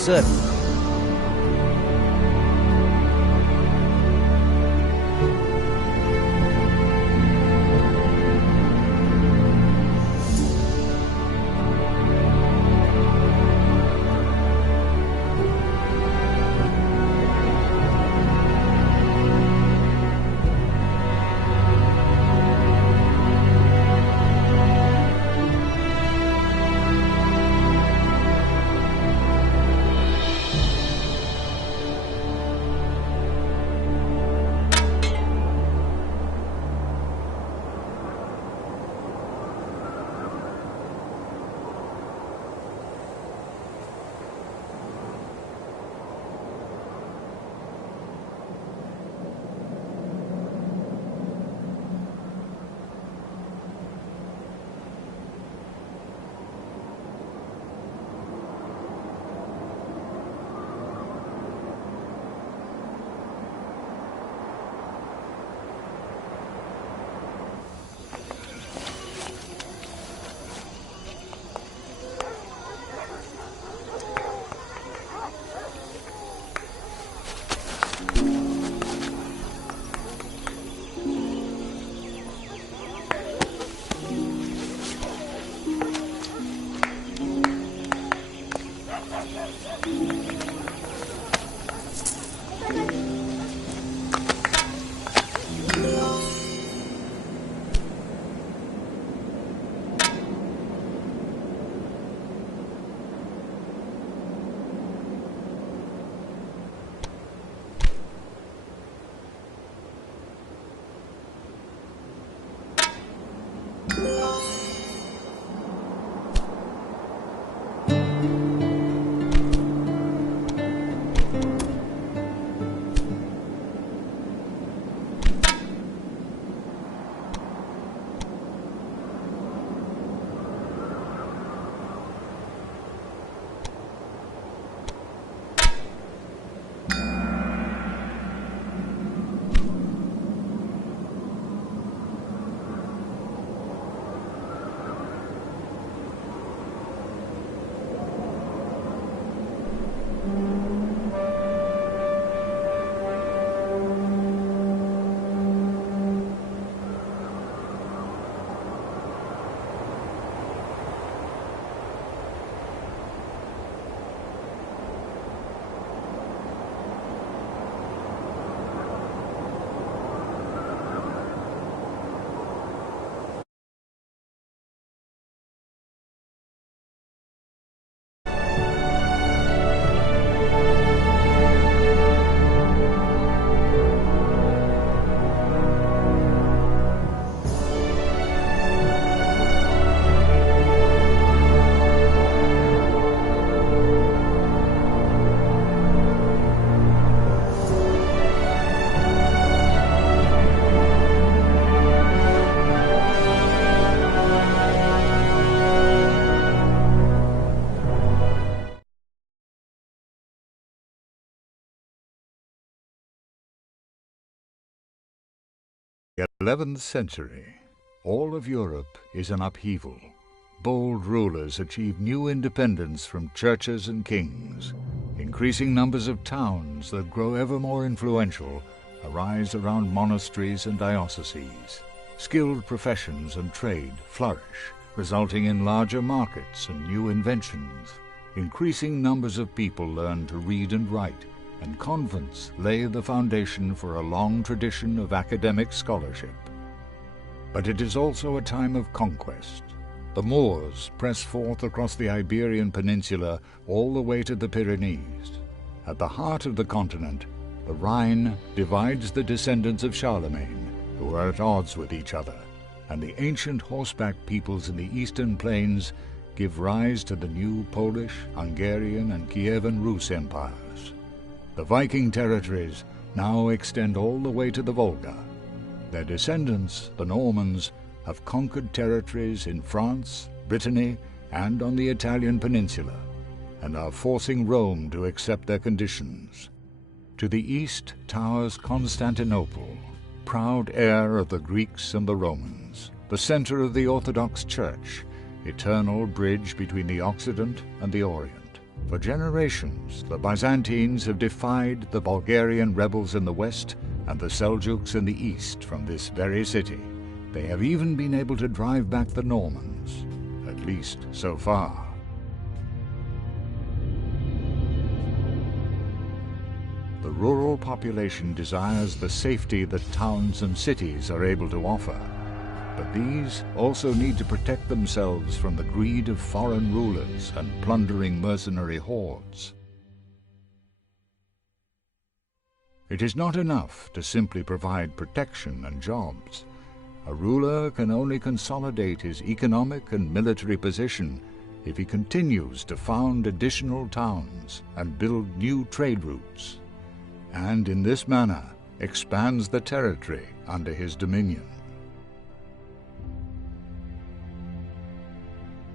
Set. 11th century, all of Europe is in upheaval. Bold rulers achieve new independence from churches and kings. Increasing numbers of towns that grow ever more influential arise around monasteries and dioceses. Skilled professions and trade flourish, resulting in larger markets and new inventions. Increasing numbers of people learn to read and write, and convents lay the foundation for a long tradition of academic scholarship. But it is also a time of conquest. The Moors press forth across the Iberian Peninsula all the way to the Pyrenees. At the heart of the continent, the Rhine divides the descendants of Charlemagne, who are at odds with each other, and the ancient horseback peoples in the eastern plains give rise to the new Polish, Hungarian, and Kievan Rus empires. The Viking territories now extend all the way to the Volga. Their descendants, the Normans, have conquered territories in France, Brittany, and on the Italian peninsula, and are forcing Rome to accept their conditions. To the east towers Constantinople, proud heir of the Greeks and the Romans, the center of the Orthodox Church, eternal bridge between the Occident and the Orient. For generations, the Byzantines have defied the Bulgarian rebels in the west and the Seljuks in the east from this very city. They have even been able to drive back the Normans, at least so far. The rural population desires the safety that towns and cities are able to offer, but these also need to protect themselves from the greed of foreign rulers and plundering mercenary hordes. It is not enough to simply provide protection and jobs. A ruler can only consolidate his economic and military position if he continues to found additional towns and build new trade routes, and in this manner expands the territory under his dominion.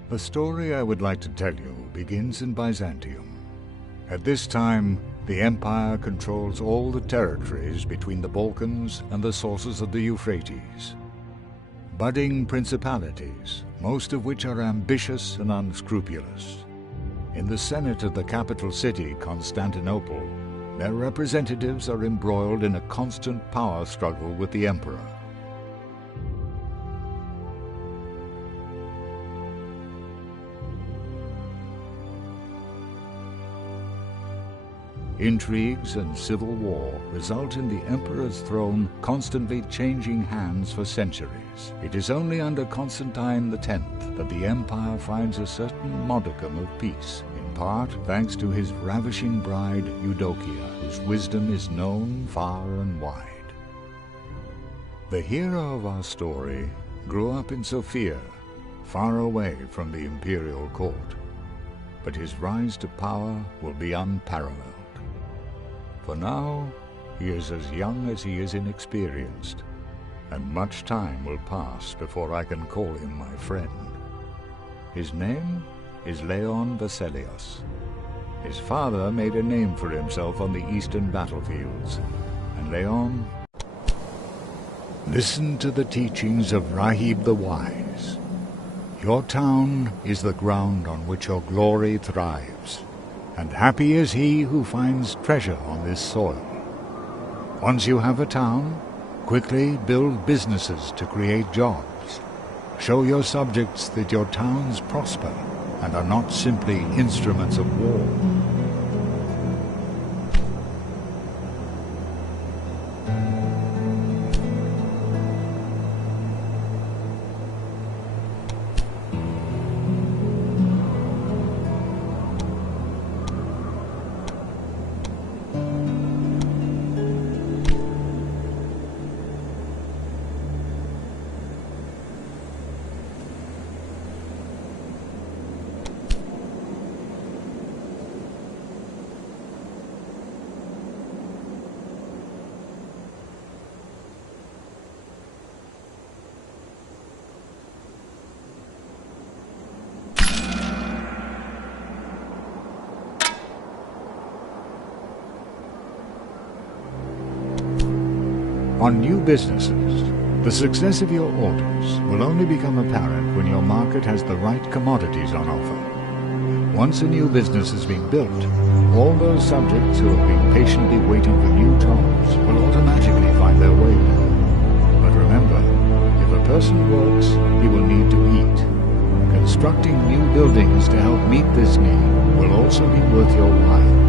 The story I would like to tell you begins in Byzantium. At this time, the empire controls all the territories between the Balkans and the sources of the Euphrates. Budding principalities, most of which are ambitious and unscrupulous. In the Senate of the capital city, Constantinople, their representatives are embroiled in a constant power struggle with the emperor. Intrigues and civil war result in the emperor's throne constantly changing hands for centuries. It is only under Constantine X that the empire finds a certain modicum of peace, in part thanks to his ravishing bride Eudokia, whose wisdom is known far and wide. The hero of our story grew up in Sofia, far away from the imperial court, but his rise to power will be unparalleled. For now, he is as young as he is inexperienced, and much time will pass before I can call him my friend. His name is Leon Veselios. His father made a name for himself on the eastern battlefields, and Leon... Listen to the teachings of Rahib the Wise. Your town is the ground on which your glory thrives, and happy is he who finds treasure on this soil. Once you have a town, quickly build businesses to create jobs. Show your subjects that your towns prosper and are not simply instruments of war. On new businesses, The success of your orders will only become apparent when your market has the right commodities on offer. Once a new business has been built, all those subjects who have been patiently waiting for new jobs will automatically find their way there. But remember, if a person works, he will need to eat. Constructing new buildings to help meet this need will also be worth your while.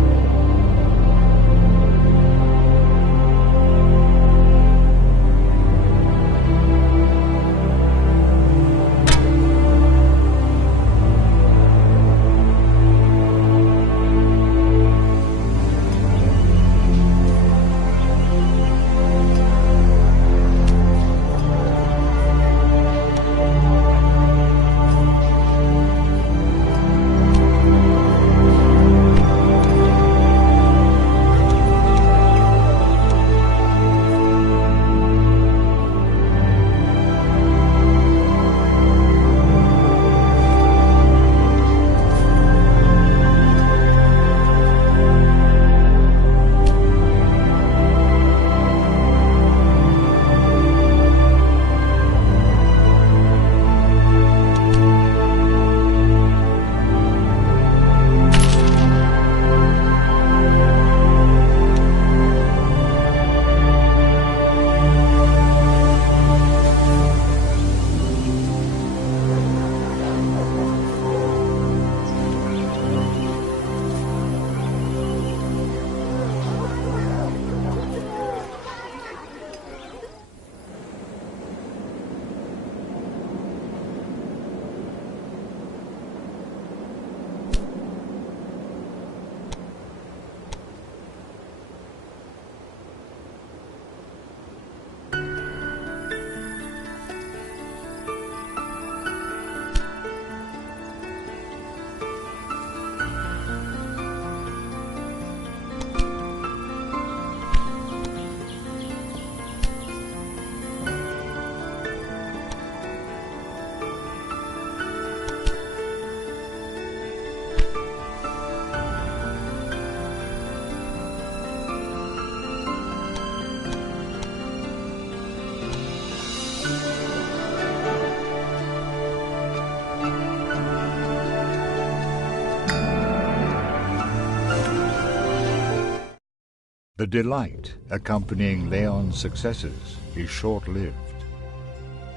The delight accompanying Leon's successes is short-lived.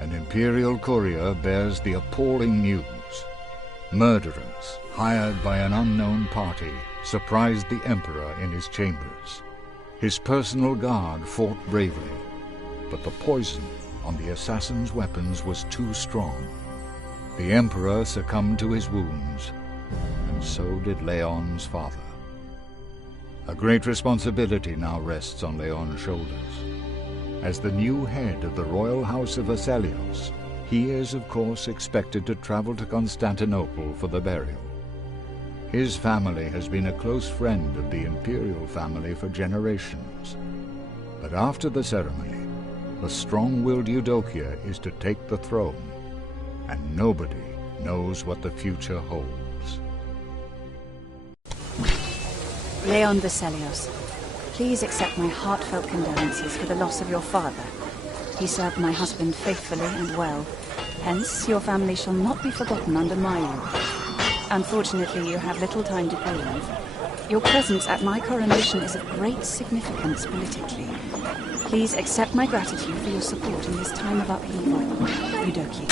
An imperial courier bears the appalling news. Murderers, hired by an unknown party, surprised the emperor in his chambers. His personal guard fought bravely, but the poison on the assassin's weapons was too strong. The emperor succumbed to his wounds, and so did Leon's father. A great responsibility now rests on Leon's shoulders. As the new head of the royal house of Aselios, he is of course expected to travel to Constantinople for the burial. His family has been a close friend of the imperial family for generations. But after the ceremony, the strong-willed Eudokia is to take the throne, and nobody knows what the future holds. Leon Veselios, please accept my heartfelt condolences for the loss of your father. He served my husband faithfully and well. Hence, your family shall not be forgotten under my rule. Unfortunately, you have little time to grieve. Your presence at my coronation is of great significance politically. Please accept my gratitude for your support in this time of upheaval. Eudokia.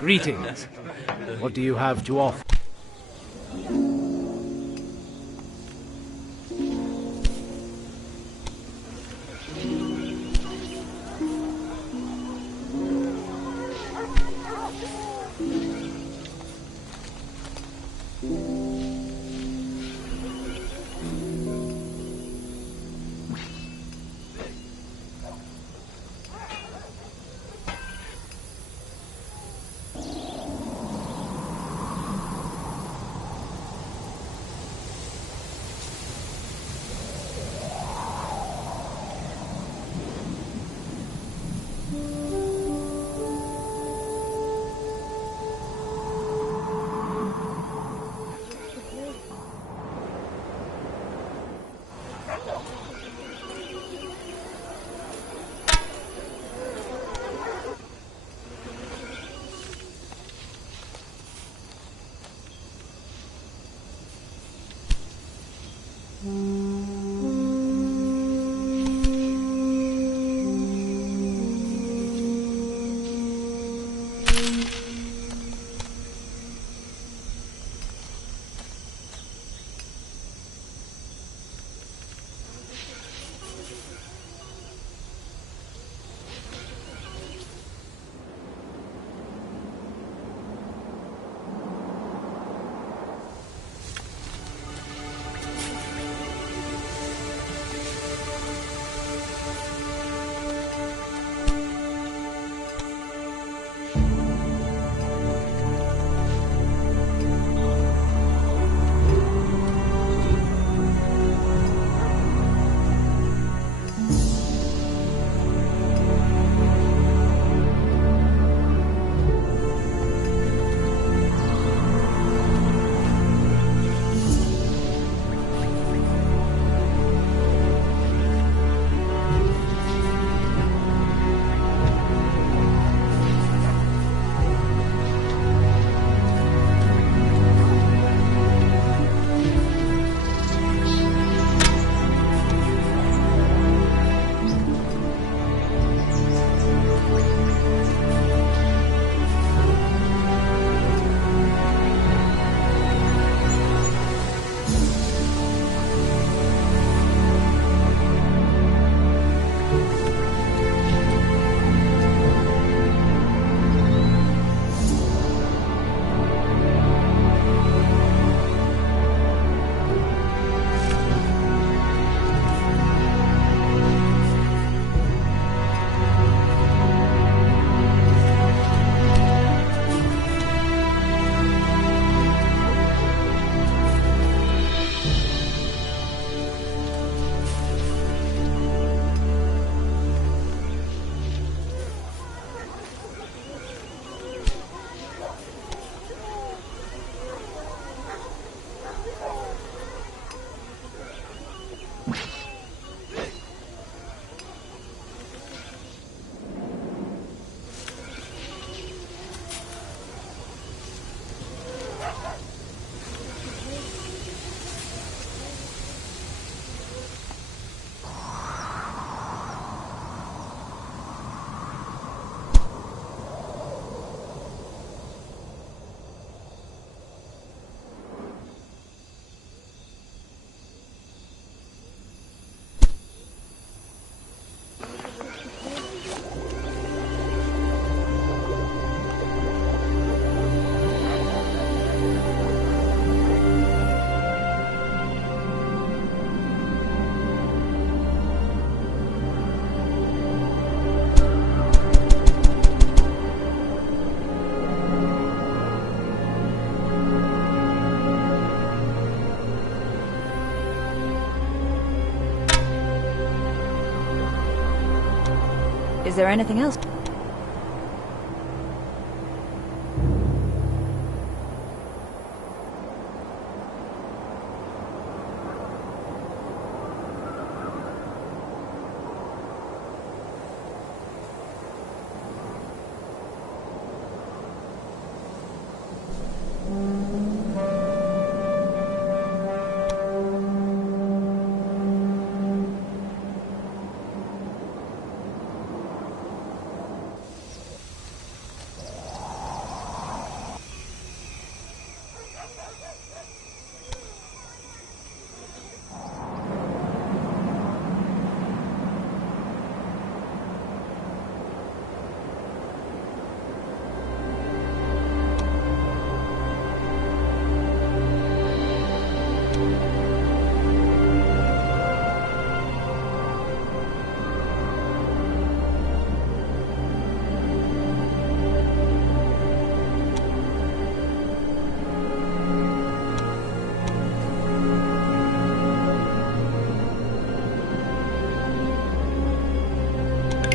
Greetings. What do you have to offer? there anything else?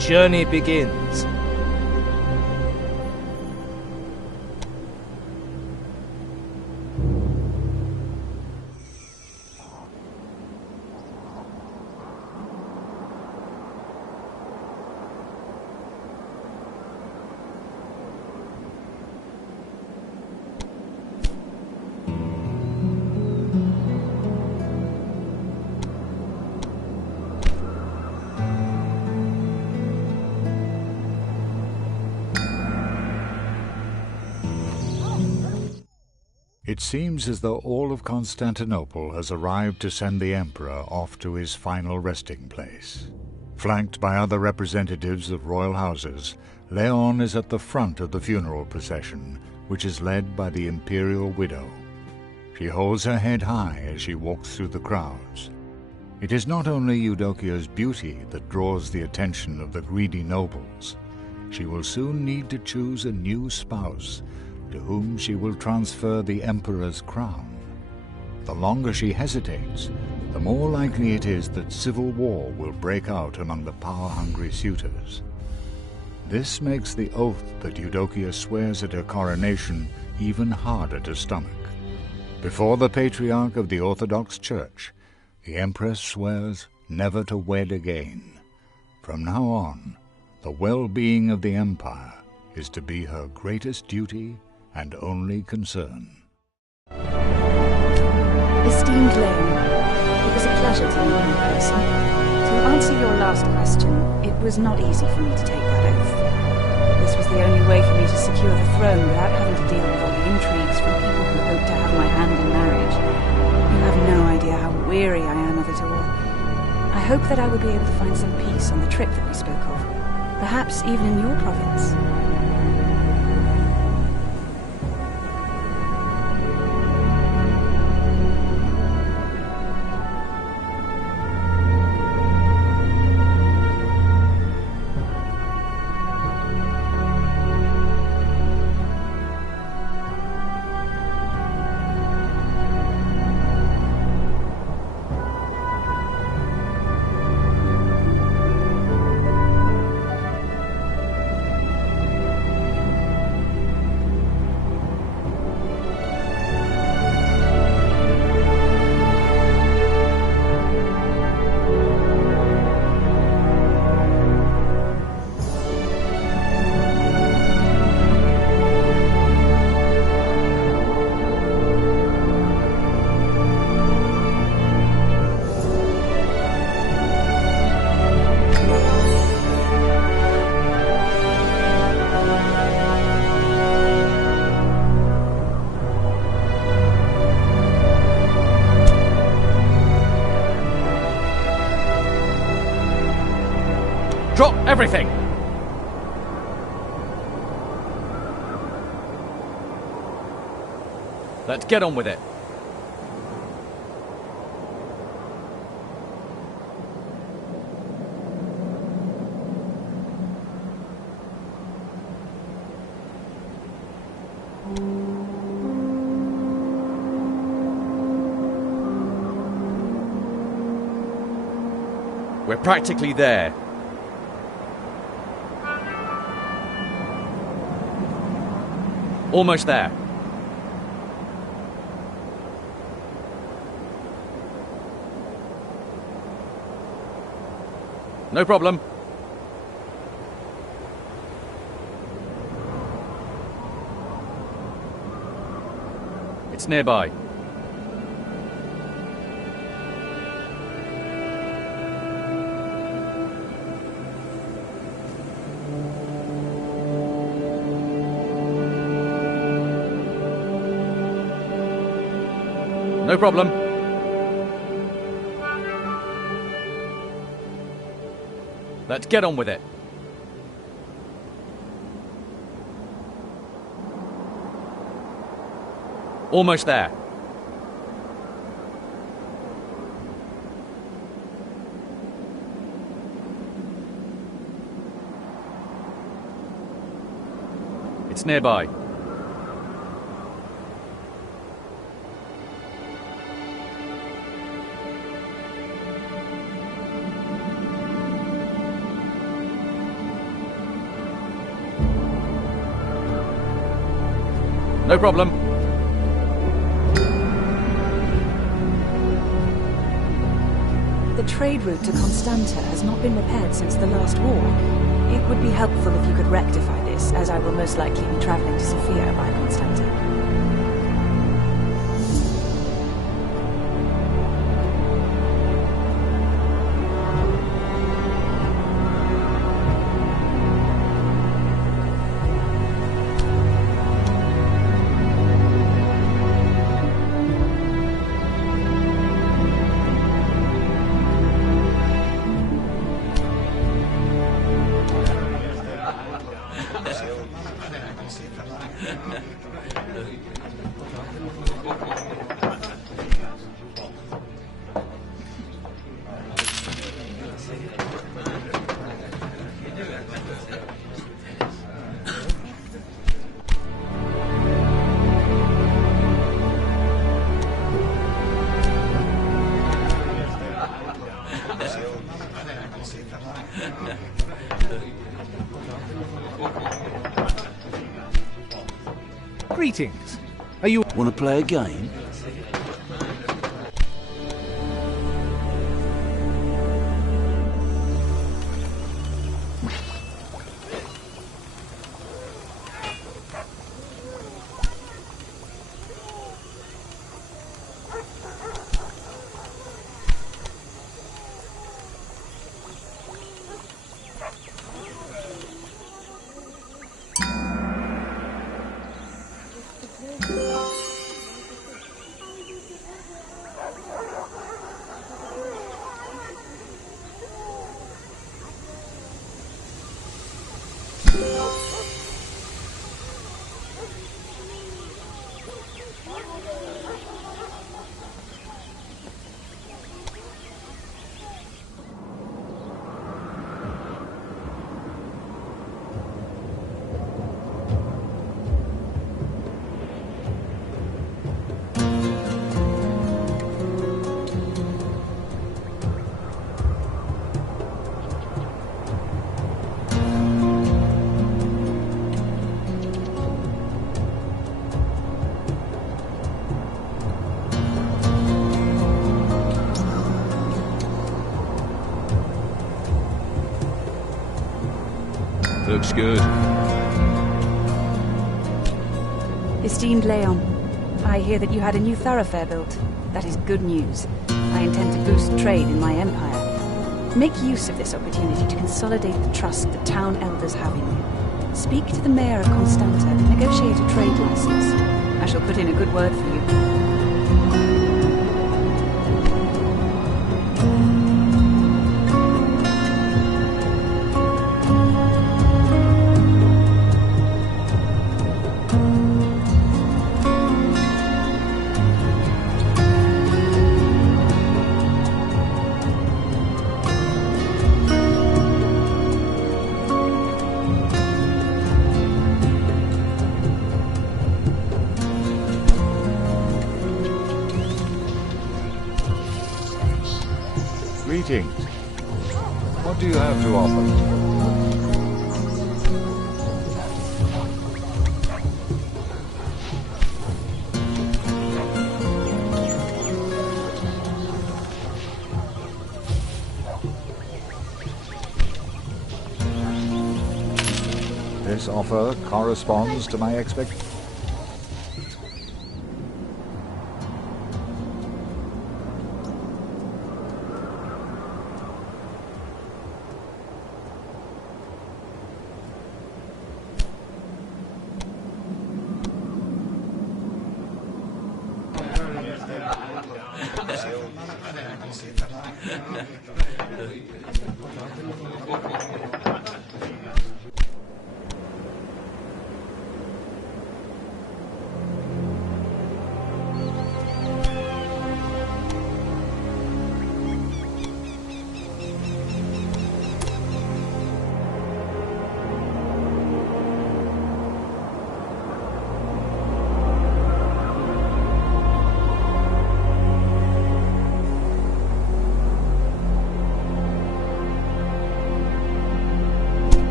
Journey begins. It seems as though all of Constantinople has arrived to send the Emperor off to his final resting place. Flanked by other representatives of royal houses, Leon is at the front of the funeral procession, which is led by the imperial widow. She holds her head high as she walks through the crowds. It is not only Eudokia's beauty that draws the attention of the greedy nobles. She will soon need to choose a new spouse, to whom she will transfer the emperor's crown. The longer she hesitates, the more likely it is that civil war will break out among the power-hungry suitors. This makes the oath that Eudokia swears at her coronation even harder to stomach. Before the Patriarch of the Orthodox Church, the Empress swears never to wed again. From now on, the well-being of the Empire is to be her greatest duty and only concern. Esteemed Leon, it was a pleasure to meet you in person. To answer your last question, it was not easy for me to take that oath. This was the only way for me to secure the throne without having to deal with all the intrigues from people who hope to have my hand in marriage. You have no idea how weary I am of it all. I hope that I will be able to find some peace on the trip that we spoke of, perhaps even in your province. Drop everything! Let's get on with it. We're practically there. Almost there. No problem. It's nearby. No problem. Let's get on with it. Almost there. It's nearby. No problem. The trade route to Constanta has not been repaired since the last war. It would be helpful if you could rectify this, as I will most likely be traveling to Sofia by Constanta. Greetings. Are you... Want to play a game? Looks good. Esteemed Leon, I hear that you had a new thoroughfare built. That is good news. I intend to boost trade in my empire. Make use of this opportunity to consolidate the trust the town elders have in you. Speak to the mayor of Constanta and negotiate a trade license. I shall put in a good word for you. Greetings. What do you have to offer? this offer corresponds to my expectations.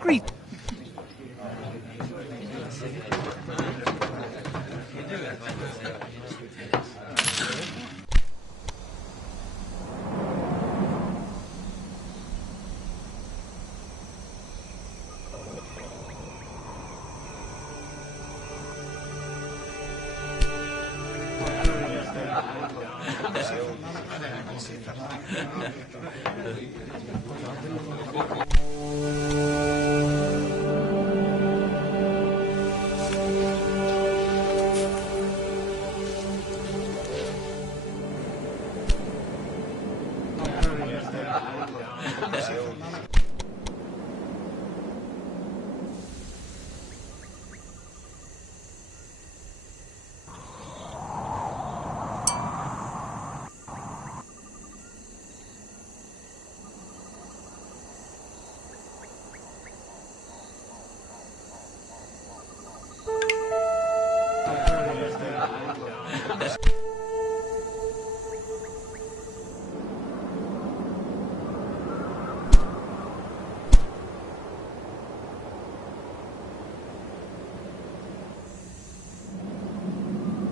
Great.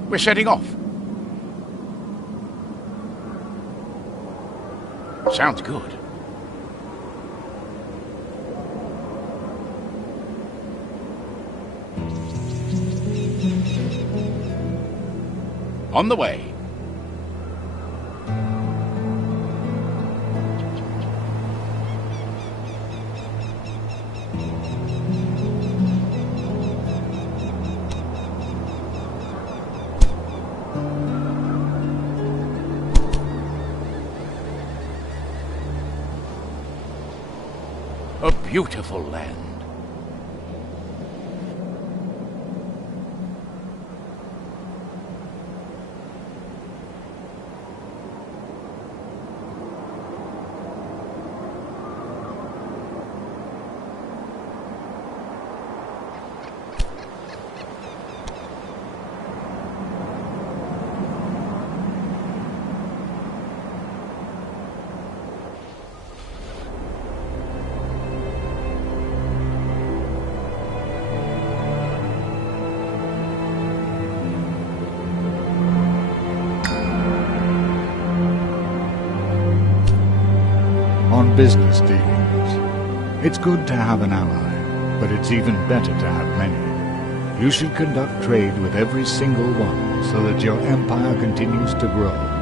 We're setting off. Sounds good. On the way. A beautiful land. On business dealings, it's good to have an ally, but it's even better to have many. You should conduct trade with every single one so that your empire continues to grow.